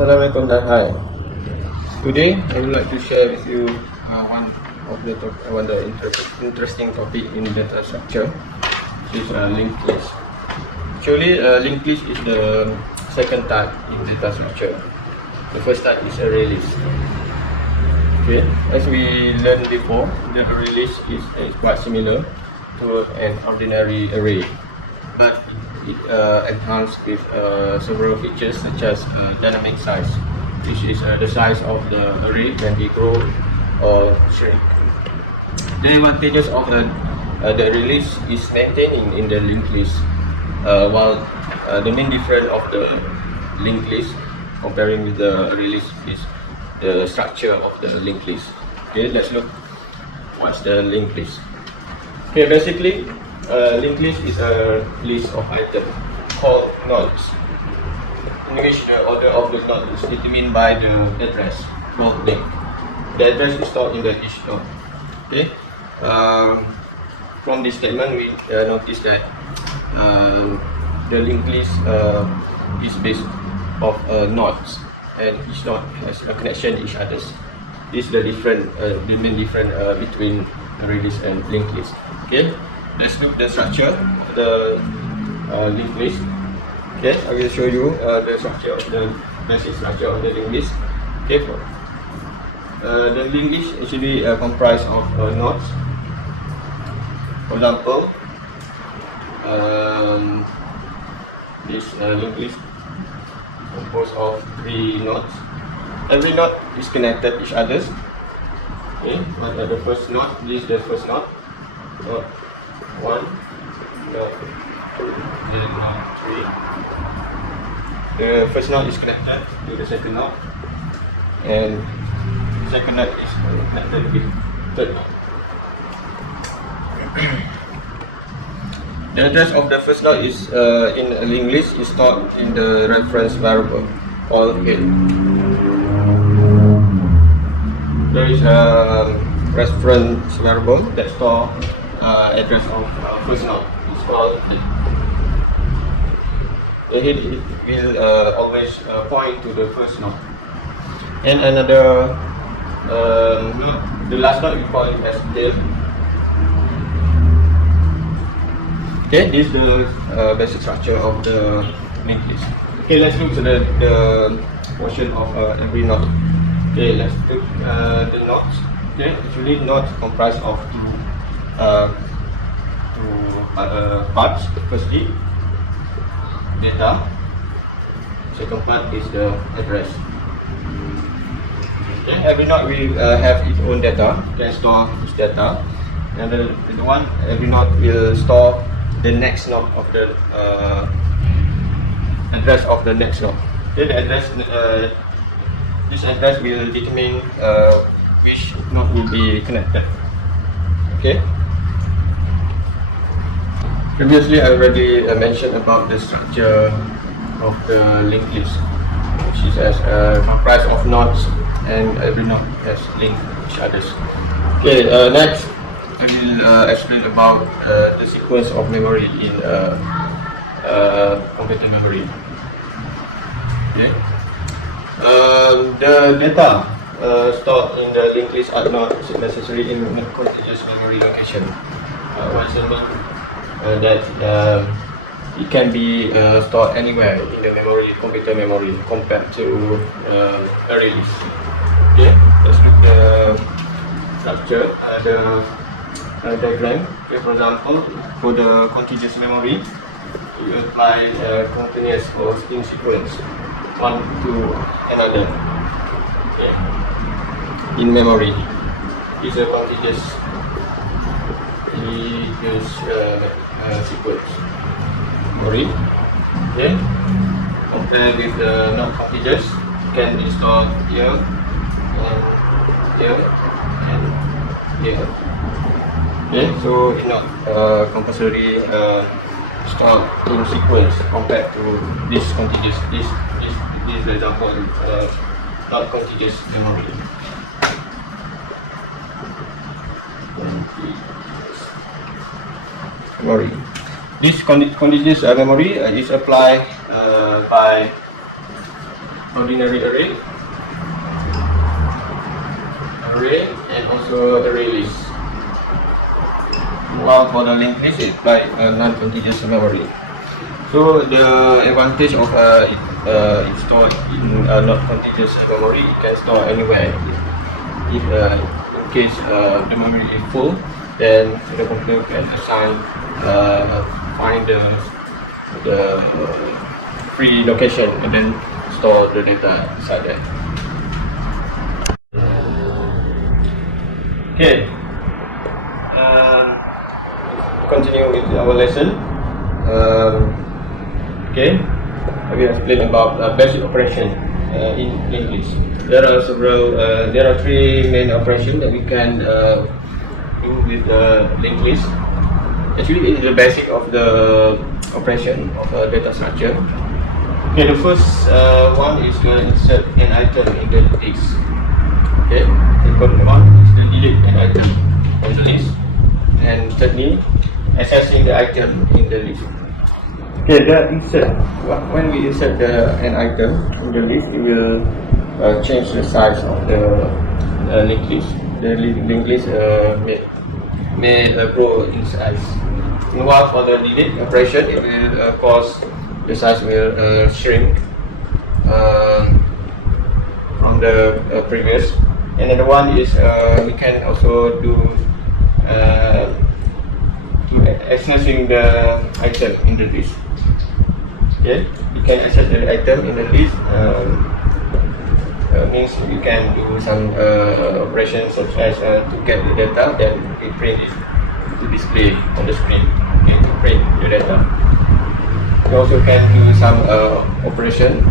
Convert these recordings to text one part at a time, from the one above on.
Assalamualaikum dan hi. Today I would like to share with you one of the interesting topic in data structure, which is linked list. Actually, linked list is the second type in data structure. The first type is array list. Okay, as we learned before, the array list is quite similar to an ordinary array, but it enhanced with several features such as dynamic size, which is the size of the array when we grow or shrink. The advantages of the array list is maintaining in the linked list, while the main difference of the linked list comparing with the array list is the structure of the linked list. Okay, let's look what's the linked list. Okay, basically linked list is a list of items called nodes. In which the order of the node is determined by the address called link. The address is stored in the each node. Okay. From this statement, we notice that the linked list is based of nodes, and each node has a connection to each others. This is the main difference between array list and linked list. Okay. Let's look the structure, the linked list. Okay, I will show you the structure of the basic structure of the linked list. Okay, the linked list actually comprised of nodes. For example, this linked list composed of 3 nodes. Every node is connected to each other. Okay, the first node, this is the first node. Node 1, node 2, then node 3. The first node is connected to the second node, and second node is connected with third node. The address of the first node is in a linked list is stored in the reference variable called head. There is a reference variable that stores address of first node. It's called head. The head will always point to the first node. And another node, the last node we call it as tail. Okay, this is the basic structure of the linked list. Okay, let's look at the portion of every node. Okay, let's look the nodes. Okay, actually nodes comprise of two parts. Firstly, data. Second part is the address. Okay, every node will have its own data. Can store its data, and every node will store the next node of the address of the next node. Okay, the address. This address will determine which node will be connected. Okay. Previously, I already mentioned about the structure of the linked list, which is comprised of nodes, and every node has linked each others. Okay. Next, I will explain about the sequence of memory in computer memory. Okay. The data stored in the linked list are not necessarily in contiguous memory location. What does it mean? That it can be stored anywhere in the memory, computer memory, compared to array list. Okay, let's look at the structure, the diagram. Okay, for example, for the contiguous memory, you apply continuous or string sequence one to another. Okay. In memory, is a contiguous sequence memory. Okay. Compare with the not contiguous, can be stored here and here and here. Okay, so it's not compulsory stored in sequence compared to this contiguous. This is the example not contiguous memory. Memory. This contiguous memory is applied by ordinary array, and also array list. While for the linked list, it's like non-contiguous memory. So the advantage of it stored in not contiguous memory, it can store anywhere. If in case the memory is full, then the computer can assign find the free location and then store the data inside there. Okay. Continue with our lesson. Okay, I will explain about basic operation in linked list. There are three main operations that we can do with the linked list. Actually, it's the basic of the operation of a data structure. Okay, the first one is to insert an item in the list. Okay, the second one is to delete an item from the list, and thirdly, accessing the item in the list. Okay, when we insert an item in the list, it will change the size of the linked list. The linked list may grow in size. Meanwhile, for the delete operation, it will cause the size will shrink from the previous. Another one is we can also do accessing the item in the list. Okay, you can access the item in the list. Means you can do some operations such as to get the data, then we print it to display on the screen. Okay, to print the data. You also can do some operation,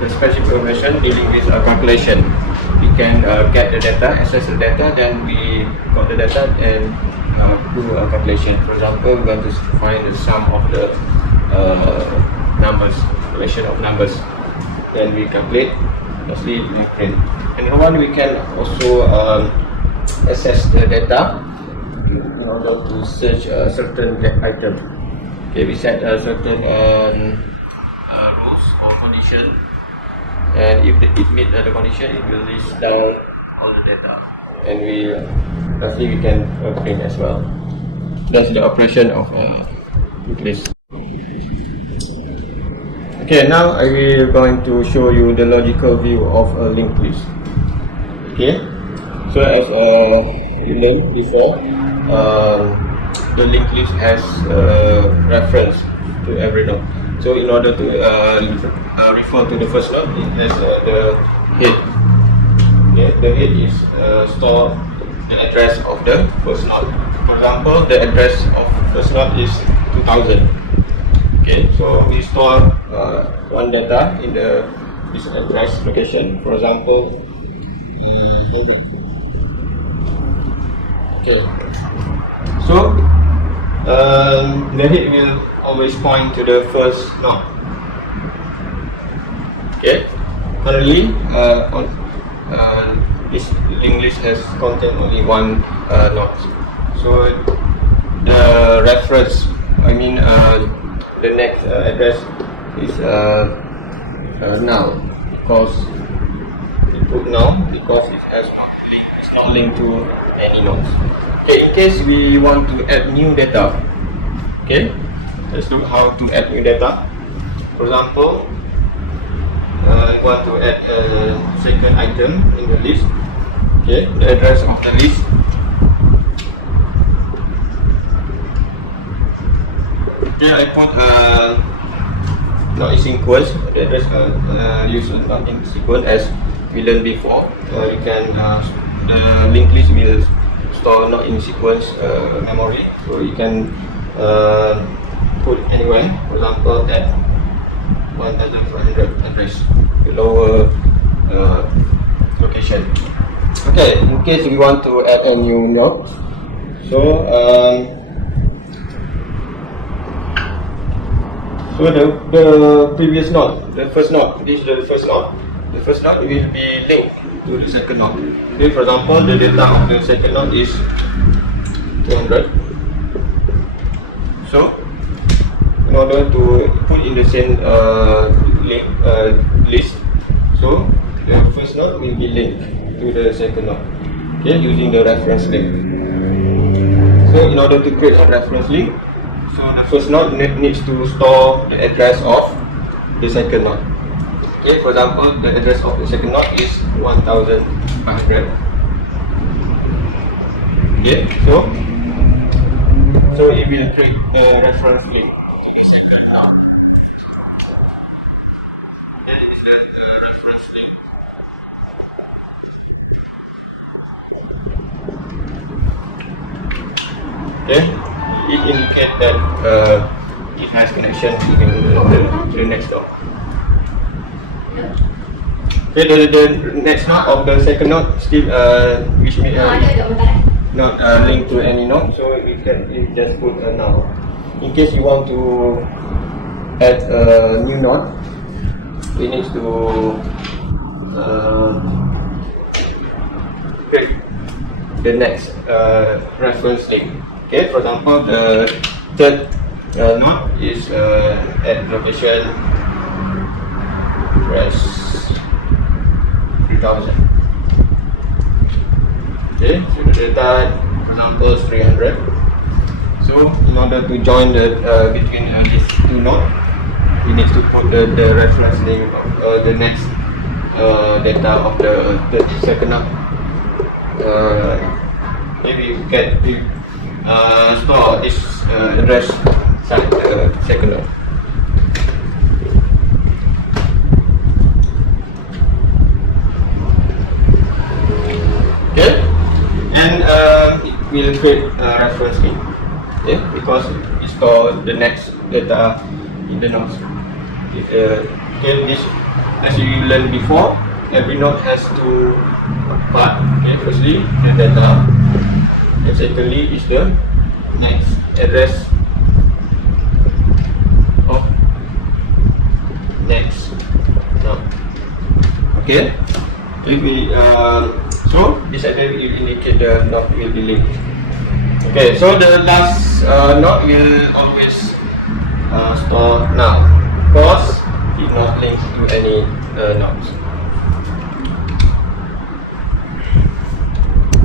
the specific operation dealing with calculation. We can get the data, access the data, then we got the data and do a calculation. For example, we want to find the sum of the numbers, relation of numbers. Then we calculate, lastly we print. And one, we can also access the data in order to search a certain item. Okay, we set a certain rules or condition, and if it meets the condition, it will list down all the data, and lastly we can print as well. That's the operation of linked list. Okay, now I will going to show you the logical view of a linked list. Okay, so as we learned before, the linked list has reference to every node. So in order to refer to the first node, it has the head. Okay, the head is store the address of the first node. For example, the address of first node is 2000. Okay, so we store one data in this address location. For example, okay, so the head will always point to the first node. Okay, currently this linked list has contained only one node. So the reference, the next address is now, because we put now because it's not linked to any nodes. Okay, in case we want to add new data, okay, let's look how to add new data. For example, we want to add a second item in the list. Okay, the address of the list. Here I put not in sequence. The address use not in sequence as we learned before. You can the linked list will store not in sequence memory, so you can put anywhere. For example, at 1400 address, the lower location. Okay, in case we want to add a new node, so the previous node, the first node, this is the first node. The first node will be linked to the second node. Okay, for example, the data of the second node is 200. So, in order to put in the same list, So the first node will be linked to the second node, okay, using the reference link. So in order to create a reference link, so the first node needs to store the address of the second node. Okay, for example, the address of the second node is 1500. Okay, so it will create a reference link to the second node. Okay, this is the reference link. Okay, it indicates that it has connection to the next node. Okay, the next node of the second node still which may not linked to any node, so you just put a null. In case you want to add a new node, we need to create the next reference link. Okay, for example, the third node is at location press 3000. Okay, so the data, for example, is 300. So in order to join the between these two nodes, we need to put the reference link of the next data of the second node. Maybe we can store this address inside the second node. Okay, and it will create a reference link. Okay, because it stores the next data in the nodes. Okay, this, as you learned before, every node has two parts. Okay, firstly the data, and secondly is the next address of next node. Okay, so this address will indicate the node will be linked. Okay, so the last node will always store now because it not linked to any nodes.